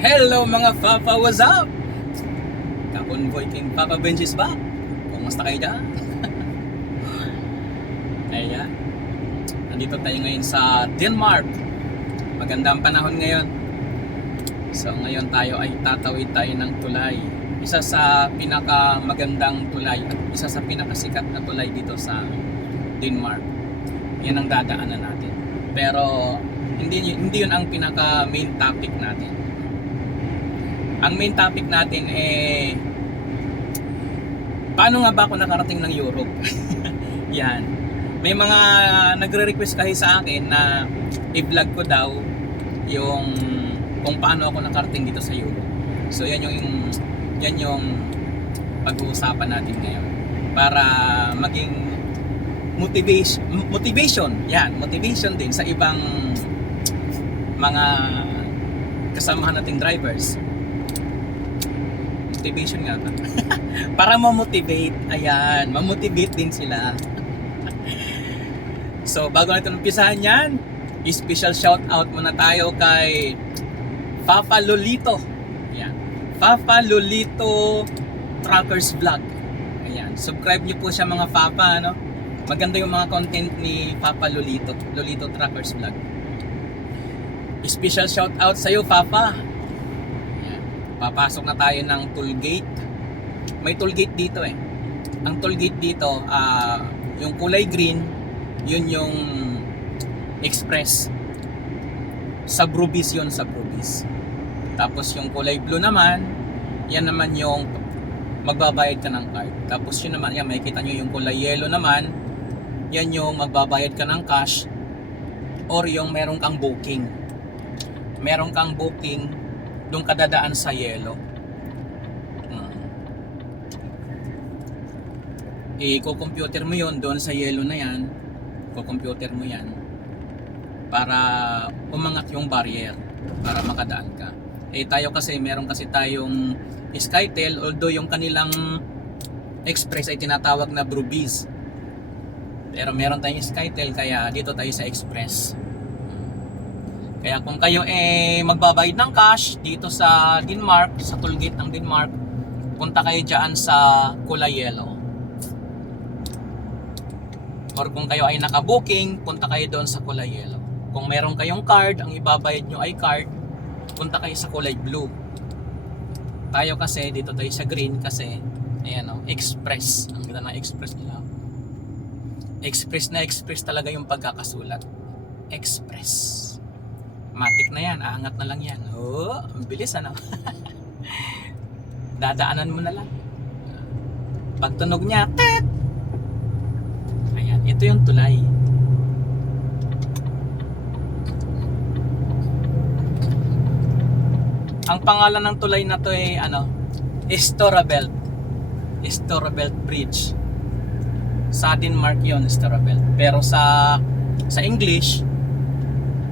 Hello mga Papa, what's up? Kakonvoy King Papa Benjis ba? Kumusta kayo dyan? Ayan. Nandito tayo ngayon sa Denmark. Maganda ang panahon ngayon. So ngayon tayo ay tatawid tayo ng tulay. Isa sa pinaka magandang tulay at isa sa pinakasikat na tulay dito sa Denmark. Yan ang dadaanan natin. Pero hindi hindi yun ang pinaka main topic natin. Ang main topic natin eh paano nga ba ako nakarating ng Europe? Yan. May mga nagre-request kasi sa akin na i-vlog ko daw yung kung paano ako nakarating dito sa Europe. So yan yung yan yung pag-uusapan natin ngayon para maging motivation motivation yan motivation din sa ibang mga kasamahan nating drivers motivation nga ba para ma-motivate ayan ma-motivate din sila. So bago natin umpisahan yan special shout out muna tayo kay Papa Lolito. Ayan. Papa Lolito Truckers Vlog. Ayan. Subscribe niyo po siya mga Papa ano? Maganda yung mga content ni Papa Lolito, Lolito Truckers Vlog. Special shout out sa iyo, Papa. Papasok na tayo ng toll gate. May toll gate dito eh. Ang toll gate dito, ah, yung kulay green, yun yung express. Sa Brubis yun, sa Brubis. Tapos yung kulay blue naman, yan naman yung magbabayad ka ng card. Tapos yun naman, yan, makikita nyo yung kulay yellow naman, yan yung magbabayad ka ng cash or yung meron kang booking. Meron kang booking, doon ka dadaan sa yellow. Hmm. I-computer mo yon doon sa yellow na yan. Ko-computer mo yan para umangat yung barrier para makadaan ka. Eh tayo kasi meron kasi tayong Skytel although yung kanilang express ay tinatawag na Brubis. Pero meron tayong Skytel kaya dito tayo sa express. Kaya kung kayo eh magbabayad ng cash dito sa Denmark, sa tollgate ng Denmark, punta kayo dyan sa kulay yellow. Or kung kayo ay nakabooking, punta kayo doon sa kulay yellow. Kung meron kayong card, ang ibabayad nyo ay card, punta kayo sa kulay blue. Tayo kasi, dito tayo sa green kasi, ayan o, express. Ang ganda ng express nila. Express na express talaga yung pagkakasulat. Express. Matik na yan, aangat na lang yan. Oh, ang bilis ano. Dadaanan mo na lang. Pagtunog niya, tet! Ayan, ito yung tulay. Ang pangalan ng tulay na to ay ano, Storabelt. Storabelt Bridge. Sa Denmark yon Storabelt. Pero sa sa English,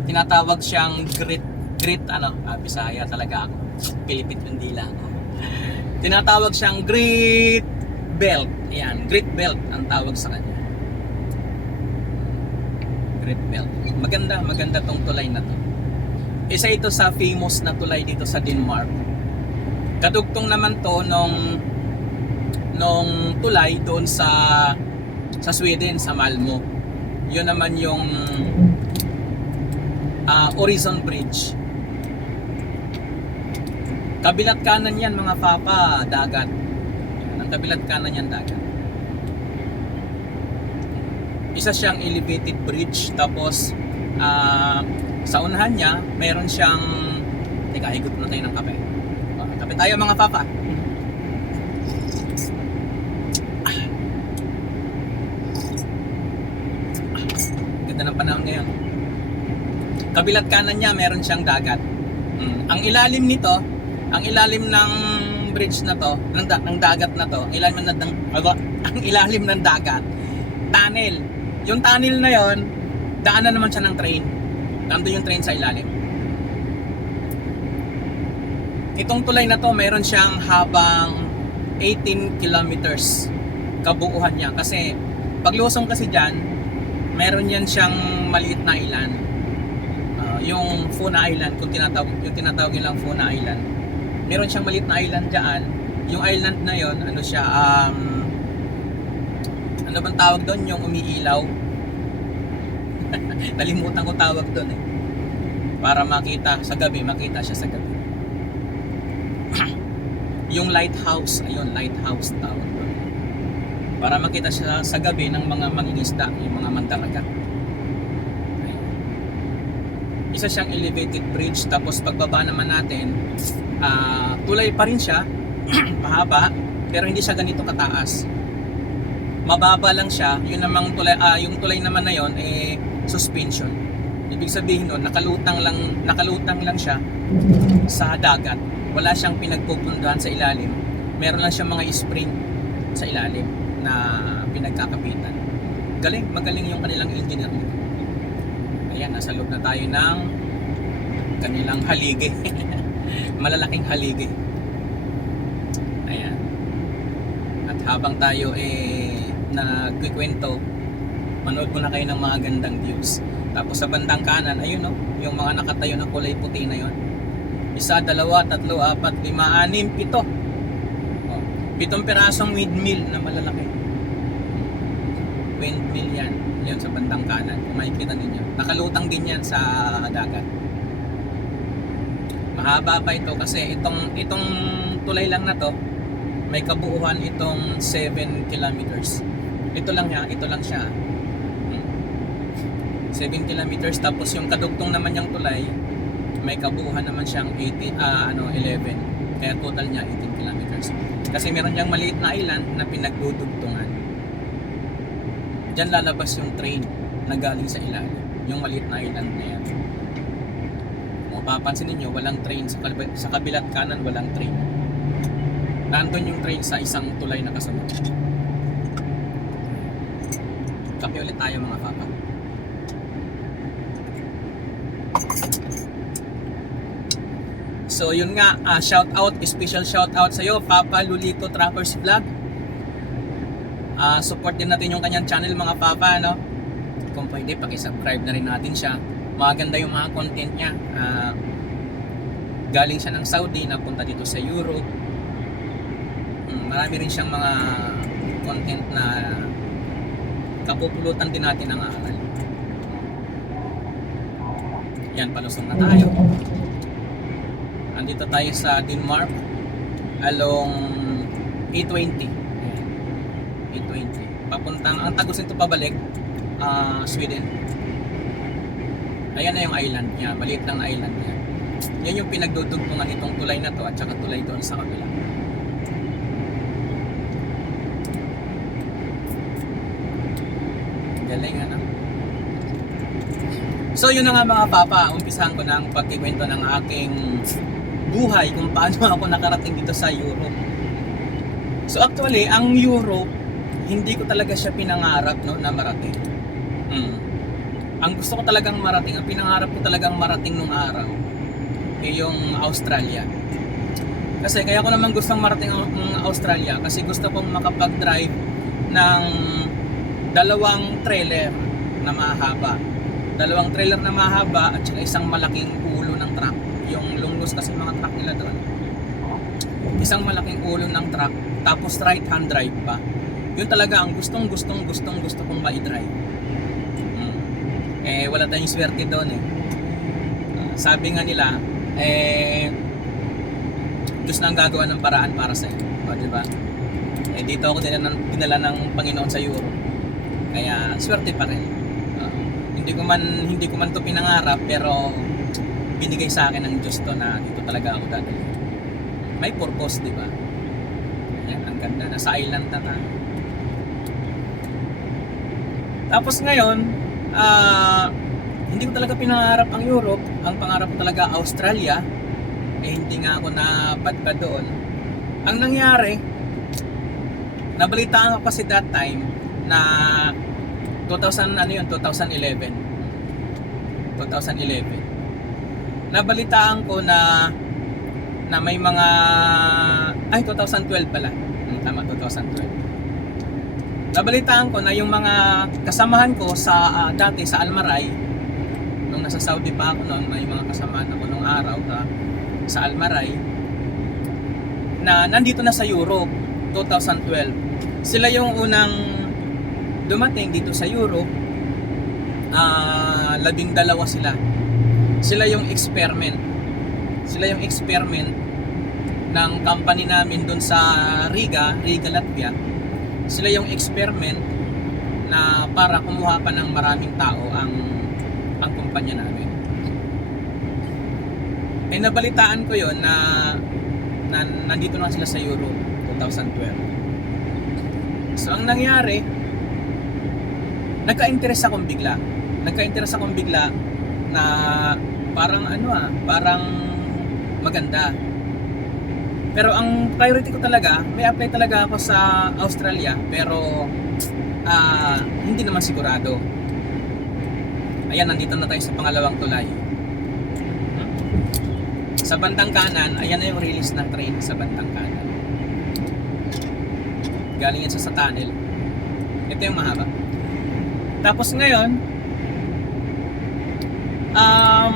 tinatawag siyang Great Great ano, ah, Bisaya talaga ako. Pilipit yung dila ako. Tinatawag siyang Great Belt. Ayan, Great Belt ang tawag sa kanya. Great Belt. Maganda, maganda tong tulay na to. Isa ito sa famous na tulay dito sa Denmark. Kadugtong naman to nung nung tulay doon sa sa Sweden, sa Malmo. Yun naman yung ah, Horizon Bridge. Kabilat kanan yan mga papa, dagat. Ang kabilat kanan yan dagat. Isa siyang elevated bridge tapos ah, sa unahan niya, meron siyang Teka, higot na tayo ng kape. Ah, Kape tayo mga papa. Ganda ng panahon ngayon. Kabilat kanan niya, meron siyang dagat. Mm. Ang ilalim nito, ang ilalim ng bridge na to, ng, da- ng dagat na to, ang ilalim ng, ng ang ilalim ng dagat, tunnel. Yung tunnel na yon, daanan naman siya ng train. Nandun yung train sa ilalim. Itong tulay na to, meron siyang habang 18 kilometers kabuuhan niya. Kasi paglusong kasi dyan, meron yan siyang maliit na ilan. Yung Funa Island, kung tinatawag, yung tinatawag nilang Funa Island. Meron siyang maliit na island diyan. Yung island na yon, ano siya, um, ano bang tawag doon? Yung umiilaw. Nalimutan ko tawag doon eh. Para makita sa gabi, makita siya sa gabi. yung lighthouse, ayun, lighthouse tawag doon. Para makita siya sa gabi ng mga mangingisda, yung mga mandaragat. Isa siyang elevated bridge, tapos pagbaba naman natin, ah, tulay pa rin siya, mahaba, pero hindi siya ganito kataas. Mababa lang siya, yun namang tulay, ah, yung tulay naman na yon eh suspension. Ibig sabihin nun, nakalutang lang, nakalutang lang siya sa dagat. Wala siyang pinagpupundahan sa ilalim. Meron lang siyang mga spring sa ilalim na pinagkakapitan. Galing, magaling yung kanilang engineer nito. Ayan, nasa loob na tayo ng kanilang haligi. Malalaking haligi. Ayan. At habang tayo eh nagkikwento, manood muna kayo ng mga gandang views. Tapos sa bandang kanan, ayun no, yung mga nakatayo na kulay puti na yon. Isa, dalawa, tatlo, apat, lima, anim, pito. Oh, pitong pirasong windmill na malalaki. Windmill yan. Yan sa bandang kanan. Kung makikita ninyo. Nakalutang din yan sa dagat. Mahaba pa ito kasi itong itong tulay lang na to may kabuuan itong 7 kilometers. Ito lang niya, ito lang siya. 7 kilometers tapos yung kadugtong naman yung tulay may kabuuan naman siyang 80 ah, ano 11 kaya total niya 18 kilometers kasi meron diyang maliit na island na pinagdudugtungan Diyan lalabas yung train na galing sa ilalim. Yung maliit na island na yan. Kung mapapansin ninyo walang train. Sa, kalb- sa kabilat kanan walang train. Nandun yung train sa isang tulay na kasunod kape ulit tayo mga papa So yun nga, ah, shout out, special shout out sa iyo, Papa Lulito Trappers Vlog uh, support din natin yung kanyang channel mga papa no? Kung pwede paki-subscribe na rin natin siya. Maganda yung mga content niya. Uh, galing siya ng Saudi napunta dito sa Europe. Hmm, marami rin siyang mga content na kapupulutan din natin ang aral. Yan palusong na tayo. Andito tayo sa Denmark along 820 820. Papuntang, ang Tagusin to pabalik, uh, Sweden. Ayan na yung island niya, maliit lang na island niya. Yan yung pinagdudugtungan itong tulay na to at saka tulay doon sa kabila. Galing ano? So yun na nga mga papa, umpisahan ko na ang pagkikwento ng aking buhay kung paano ako nakarating dito sa Europe. So actually, ang Europe hindi ko talaga siya pinangarap no, na marating. Mm. Ang gusto ko talagang marating, ang pinangarap ko talagang marating nung araw, ay yung Australia. Kasi kaya ko naman gustong marating ang Australia kasi gusto kong makapag-drive ng dalawang trailer na mahaba. Dalawang trailer na mahaba at saka isang malaking ulo ng truck. Yung lungus kasi mga truck nila doon. Isang malaking ulo ng truck tapos right hand drive pa. Yun talaga ang gustong gustong gustong gusto kong ma-drive. Mm. Eh wala tayong swerte doon eh. Ah, sabi nga nila eh Diyos na ang gagawa ng paraan para sa iyo. Di ba? Eh, dito ako dinala, ng- dinala ng Panginoon sa Europe. Kaya, swerte pa rin. Ah, hindi ko man hindi ko man to pinangarap pero binigay sa akin ng Diyos to na dito talaga ako dadalhin. May purpose, di ba? Yan, ang ganda. Nasa island na tayo. Tapos ngayon, ah, hindi ko talaga pinangarap ang Europe. Ang pangarap ko talaga Australia. Eh, hindi nga ako napadpad doon. Ang nangyari, nabalitaan ko kasi that time na 2000 ano yun, 2011. 2011. Nabalitaan ko na na may mga ay 2012 pala. Hmm, tama 2012. Nabalitaan ko na yung mga kasamahan ko sa ah, dati sa Almaray nung nasa Saudi pa ako noon, may mga kasamaan ako nung araw sa, sa Almaray na nandito na sa Europe 2012. Sila yung unang dumating dito sa Europe. Ah, labing dalawa sila. Sila yung experiment. Sila yung experiment ng company namin doon sa Riga, Riga, Latvia. Sila yung experiment na para kumuha pa ng maraming tao ang ang kumpanya namin. Eh nabalitaan ko yon na, na nandito na sila sa Europe 2012. So ang nangyari, nagka-interest akong bigla. Nagka-interest akong bigla na parang ano ah, parang maganda. Pero ang priority ko talaga, may apply talaga ako sa Australia, pero ah, hindi naman sigurado. Ayan, nandito na tayo sa pangalawang tulay. Sa bandang kanan, ayan na yung release ng train sa bandang kanan. Galing yan sa, sa tunnel. Ito yung mahaba. Tapos ngayon, um,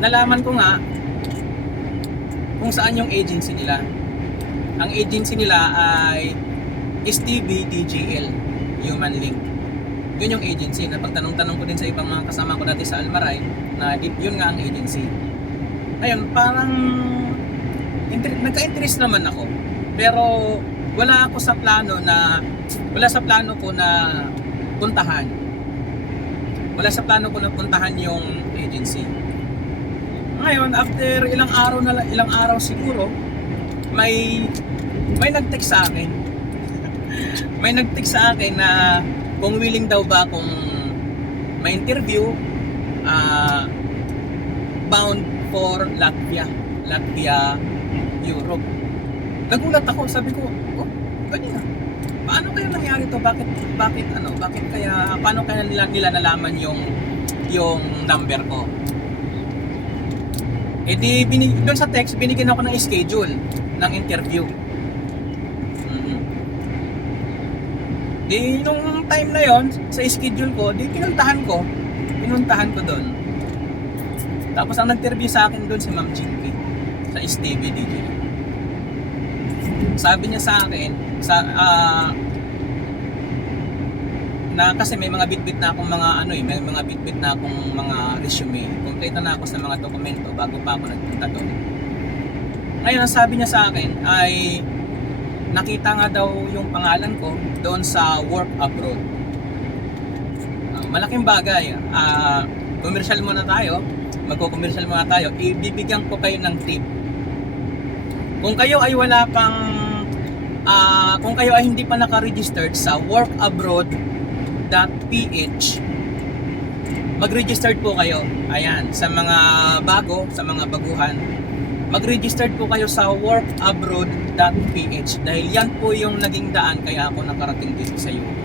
nalaman ko nga kung saan yung agency nila. Ang agency nila ay STB DGL, Human Link. Yun yung agency na pagtanong-tanong ko din sa ibang mga kasama ko dati sa Almaray na yun nga ang agency. Ngayon, parang inter- nagka-interest naman ako. Pero wala ako sa plano na wala sa plano ko na puntahan. Wala sa plano ko na puntahan yung agency. Ngayon, after ilang araw na la- ilang araw siguro, may may nag-text sa akin. may nag-text sa akin na kung willing daw ba kung may interview ah, bound for Latvia. Latvia, Europe. Nagulat ako, sabi ko, oh, ganyan. Paano kaya nangyari to? Bakit bakit ano? Bakit kaya paano kaya nila, nila nalaman yung yung number ko? Eh di, binig, doon sa text, binigyan ako ng schedule ng interview. Mhm. Di, nung time na yon sa schedule ko, di pinuntahan ko. Pinuntahan ko doon. Tapos ang nag-interview sa akin doon si Ma'am Chinky sa STV DJ. Sabi niya sa akin, sa ah, na kasi may mga bitbit na akong mga ano eh, may mga bitbit na akong mga resume. Kompleto na ako sa mga dokumento bago pa ako nagpunta doon. Ngayon, ang sabi niya sa akin ay nakita nga daw yung pangalan ko doon sa work abroad. Ah, malaking bagay. Ah, commercial muna tayo. Magko-commercial muna tayo. Ibibigyan ko kayo ng tip. Kung kayo ay wala pang ah, kung kayo ay hindi pa naka-registered sa workabroad.ph mag-registered po kayo. Ayan, sa mga bago, sa mga baguhan, mag-registered po kayo sa workabroad.ph dahil yan po yung naging daan kaya ako nakarating dito sa Europe.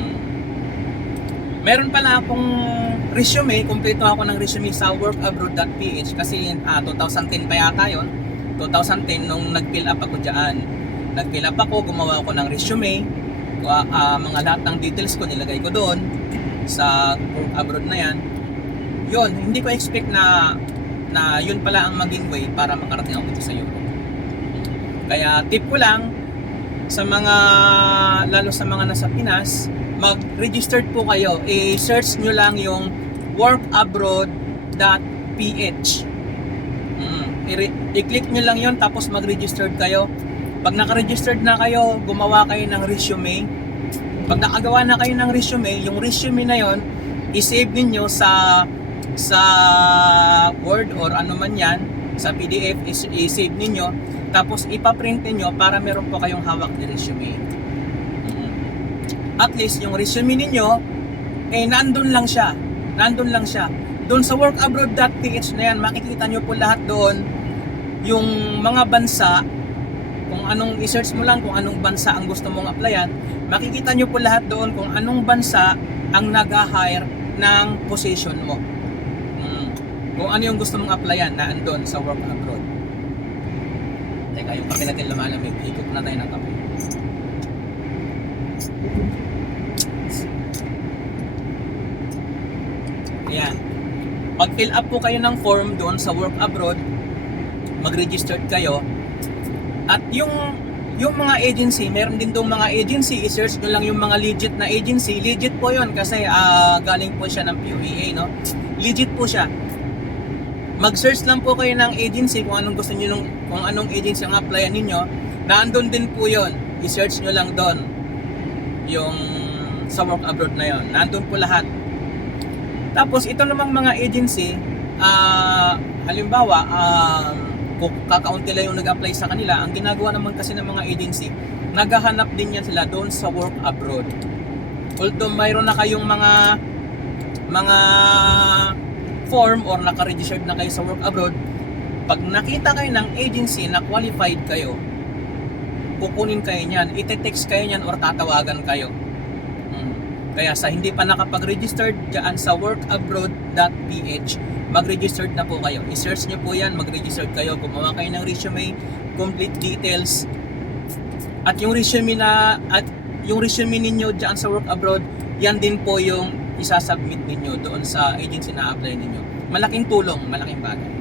Hmm. Meron pala akong resume, kumpleto ako ng resume sa workabroad.ph kasi ah, 2010 pa yata yon 2010 nung nag-fill up ako dyan. Nag-fill up ako, gumawa ako ng resume, ah, mga lahat ng details ko nilagay ko doon sa work abroad na yan. Yun, hindi ko expect na na yun pala ang maging way para makarating ako dito sa Europe. Kaya tip ko lang sa mga lalo sa mga nasa Pinas, mag-registered po kayo. I-search nyo lang yung workabroad.ph. Mm. I-click nyo lang yon tapos mag-registered kayo. Pag naka-registered na kayo, gumawa kayo ng resume. Pag nakagawa na kayo ng resume, yung resume na yon i-save ninyo sa sa Word or ano man yan, sa PDF, is- i-save ninyo. Tapos ipaprint ninyo para meron po kayong hawak na resume. At least yung resume ninyo, eh nandun lang siya. Nandun lang siya. Doon sa workabroad.ph na yan, makikita nyo po lahat doon yung mga bansa kung anong i-search mo lang kung anong bansa ang gusto mong applyan, makikita nyo po lahat doon kung anong bansa ang nag-hire ng position mo. Mm. Kung ano yung gusto mong applyan na andun sa work abroad. Teka, yung kape natin lumalamig. Ikot na tayo ng kape. Ayan. Pag fill up po kayo ng form doon sa work abroad, mag-registered kayo. At yung yung mga agency, meron din doon mga agency, i-search nyo lang yung mga legit na agency. Legit po yon kasi ah, galing po siya ng PUEA, no? Legit po siya. Mag-search lang po kayo ng agency kung anong gusto niyo nung kung anong agency ang applyan ninyo. Naandun din po yon. I-search nyo lang doon yung sa work abroad na yon. Nandun po lahat. Tapos ito namang mga agency, ah halimbawa, kung kakaunti lang yung nag-apply sa kanila, ang ginagawa naman kasi ng mga agency, naghahanap din yan sila doon sa work abroad. Although mayroon na kayong mga mga form or naka-registered na kayo sa work abroad, pag nakita kayo ng agency na qualified kayo, kukunin kayo niyan, ite-text kayo niyan or tatawagan kayo. Mm. Kaya sa hindi pa nakapag-registered dyan sa workabroad.ph, mag-registered na po kayo. I-search nyo po yan, mag-registered kayo, gumawa kayo ng resume, complete details, at yung resume na, at yung resume ninyo dyan sa work abroad, yan din po yung isasubmit ninyo doon sa agency na apply ninyo. Malaking tulong, malaking bagay.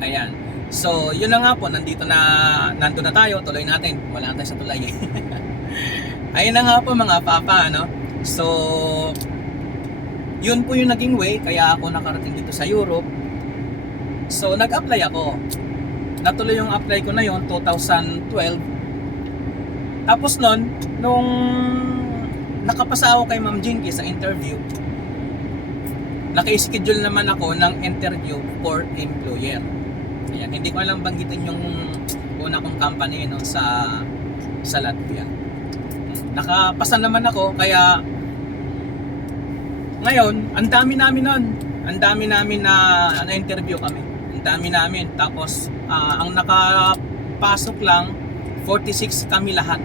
Ayan. So, yun na nga po, nandito na, nandun na tayo, tuloy natin. Wala na tayo sa tulay. Ayun na nga po mga papa, no? So, yun po yung naging way, kaya ako nakarating dito sa Europe. So, nag-apply ako. Natuloy yung apply ko na yon 2012. Tapos nun, nung nakapasa ako kay Ma'am Jinky sa interview, naka-schedule naman ako ng interview for employer. Ayan, hindi ko alam banggitin yung una kong company no, sa sa Latvia. Nakapasa naman ako, kaya ngayon, ang dami namin nun. Ang dami namin na na-interview kami. Ang dami namin. Tapos, ah, ang nakapasok lang, 46 kami lahat.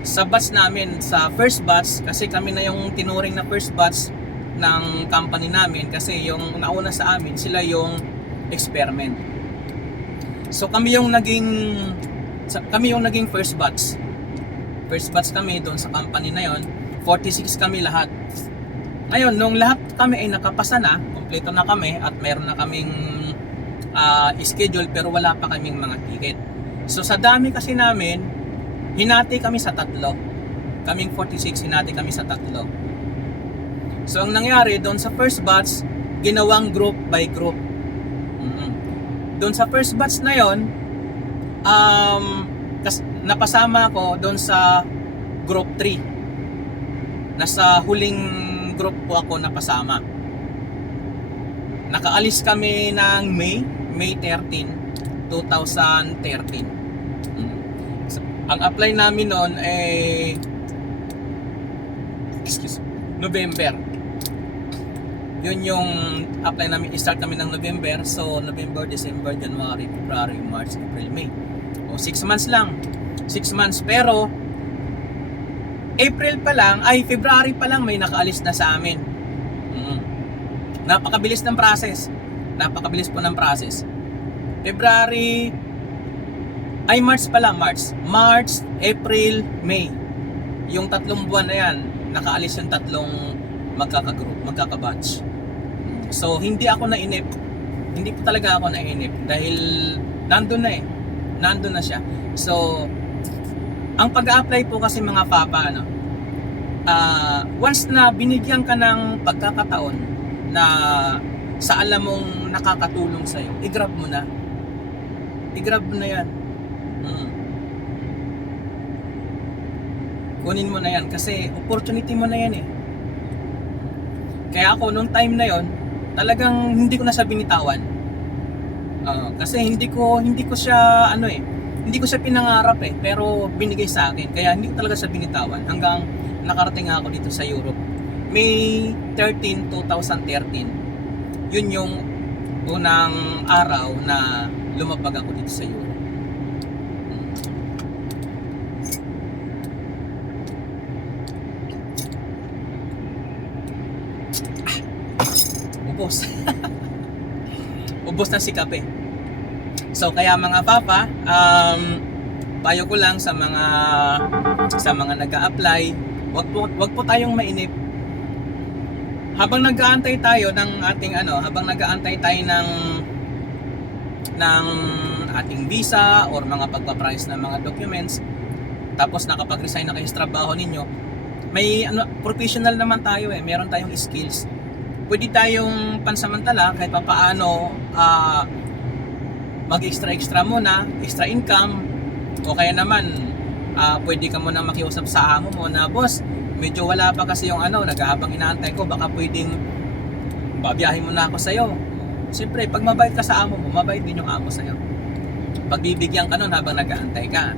Sa batch namin, sa first batch, kasi kami na yung tinuring na first batch ng company namin kasi yung nauna sa amin, sila yung experiment. So kami yung naging kami yung naging first batch. First batch kami doon sa company na yon. 46 kami lahat. Ngayon, nung lahat kami ay nakapasa na, kompleto na kami at meron na kaming ah, schedule pero wala pa kaming mga ticket. So sa dami kasi namin, hinati kami sa tatlo. Kaming 46, hinati kami sa tatlo. So ang nangyari doon sa first batch, ginawang group by group. Mhm. Doon sa first batch na yon, um, kas, napasama ako doon sa group 3. Nasa huling group po ako napasama. Nakaalis kami ng May, May 13, 2013. Mhm. So, Ang apply namin noon ay excuse me, November. Yun yung apply namin, i-start namin ng November. So, November, December, January, February, March, April, May. O, 6 months lang. 6 months. Pero, April pa lang, ay February pa lang may nakaalis na sa amin. Mm. Napakabilis ng process. Napakabilis po ng process. February, ay March pa lang, March. March, April, May. Yung tatlong buwan na yan, nakaalis yung tatlong magkakagroup, magkakabatch. So, hindi ako nainip. Hindi po talaga ako nainip dahil nandun na eh. Nandun na siya. So, ang pag-apply po kasi mga papa, ano, ah, once na binigyan ka ng pagkakataon na sa alam mong nakakatulong sa'yo, i-grab mo na. I-grab mo na yan. Mm. Kunin mo na yan kasi opportunity mo na yan eh. Kaya ako nung time na yon, talagang hindi ko na siya binitawan. Ah, kasi hindi ko hindi ko siya ano eh, hindi ko siya pinangarap eh, pero binigay sa akin. Kaya hindi ko talaga siya binitawan hanggang nakarating ako dito sa Europe. May 13, 2013. Yun yung unang araw na lumapag ako dito sa Europe. Mm. ubos. ubos na si kape. So kaya mga papa, um, payo ko lang sa mga sa mga nag apply wag po, wag po tayong mainip. habang nag-aantay tayo ng ating ano, habang nag-aantay tayo ng ng ating visa or mga pagpaprice ng mga documents, tapos nakapag-resign na kayo sa trabaho ninyo, may ano, professional naman tayo eh, meron tayong skills. Pwede tayong pansamantala kahit papaano ah mag-extra-extra muna, extra income, o kaya naman ah pwede ka muna makiusap sa amo mo na boss, medyo wala pa kasi yung ano, naghahabang inaantay ko, baka pwedeng babiyahin mo na ako sa'yo. Siyempre, pag mabait ka sa amo mo, mabait din yung amo sa'yo. Pagbibigyan ka nun habang nag-aantay ka.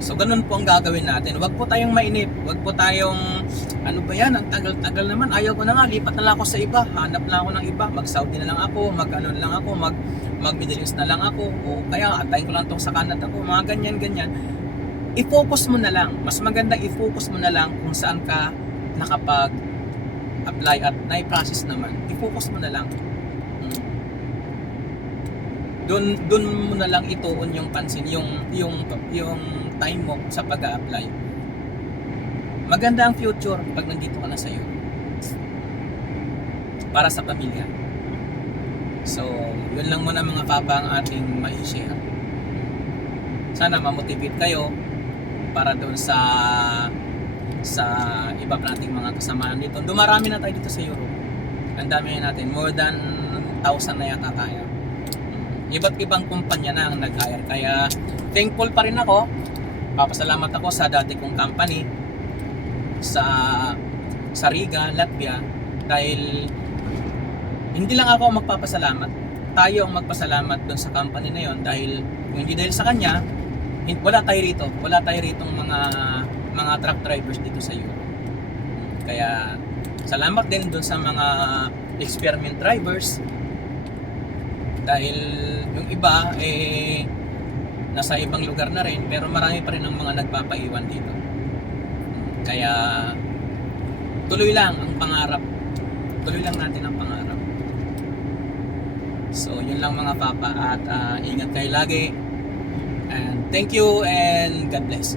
So, ganun po ang gagawin natin. Huwag po tayong mainip. Huwag po tayong, ano ba yan, ang tagal-tagal naman. Ayaw ko na nga, lipat na lang ako sa iba. Hanap lang ako ng iba. Mag-Saudi na lang ako, mag-ano na lang ako, mag, mag-Middle na lang ako. O kaya, antayin ko lang tong sa Canada ko. Mga ganyan-ganyan. I-focus mo na lang. Mas maganda i-focus mo na lang kung saan ka nakapag apply at na-process naman. I-focus mo na lang. Mm. Doon doon mo na lang ituon yung pansin, yung yung yung time mo sa pag-apply. Maganda ang future pag nandito ka na sa iyo. Para sa pamilya. So, yun lang muna mga papa ang ating mai-share. Sana ma-motivate kayo para doon sa sa iba pa nating mga kasamahan dito. Dumarami na tayo dito sa Europe. Ang dami na natin. More than 1,000 na yata tayo. Iba't ibang kumpanya na ang nag-hire. Kaya thankful pa rin ako. Papasalamat ako sa dati kong company sa sa Riga, Latvia dahil hindi lang ako ang magpapasalamat. Tayo ang magpasalamat doon sa company na yon dahil kung hindi dahil sa kanya, wala tayo rito. Wala tayo rito mga mga truck drivers dito sa Europe. Kaya salamat din doon sa mga experiment drivers dahil yung iba eh nasa ibang lugar na rin pero marami pa rin ang mga nagpapaiwan dito. Kaya tuloy lang ang pangarap. Tuloy lang natin ang pangarap. So, yun lang mga papa at ah, ingat kayo lagi. And thank you and God bless.